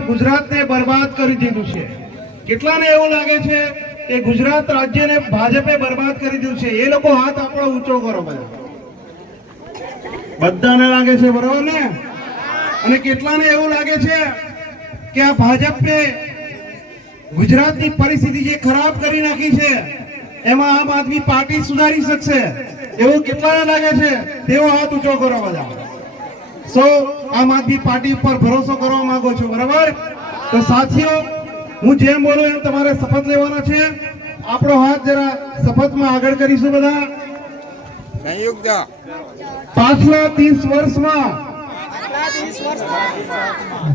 ગુજરાતને બરબાદ કરી દીધું છે. કેટલાને એવું લાગે છે કે ગુજરાત રાજ્યને ભાજપે બરબાદ કરી દીધું છે? એ લોકો હાથ આપણો ઊંચો કરો બધા. બધાને લાગે છે બરોબર ને? અને કેટલાને એવું લાગે છે કે આ ભાજપે ગુજરાતની પરિસ્થિતિ જે ખરાબ કરી નાખી છે, એમાં આમ આદમી પાર્ટી સુધારી શકશે? એવું કેટલાને લાગે છે? તેવો હાથ ઊંચો કરો બધા. સો આમ આદમી પાર્ટી ઉપર ભરોસો કરવા માંગો છો બરાબર? તો સાથીઓ હું જેમ બોલું એમ તમારે શપથ લેવાના છે. આપણો હાથ જરા શપથમાં આગળ કરીશું બધા. પાછલા ત્રીસ વર્ષમાં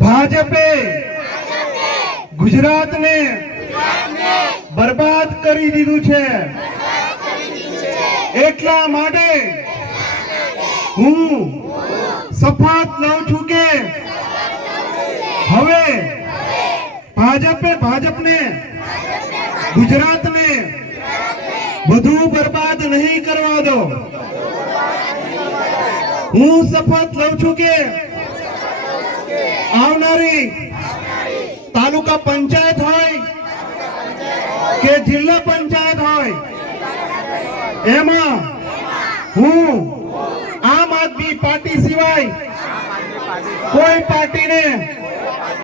ભાજપે ગુજરાતને બરબાદ કરી દીધું છે. એટલા માટે હું શપથ લઉં છું કે હવે ભાજપે ભાજપને, ગુજરાતને વધુ બરબાદ નહીં કરવા દો. હું શપથ લઉં છું કે આવનારી તાલુકા પંચાયત હોય કે જિલ્લા પંચાયત હોય, એમાં હું આમ આદમી પાર્ટી સિવાય કોઈ પાર્ટીને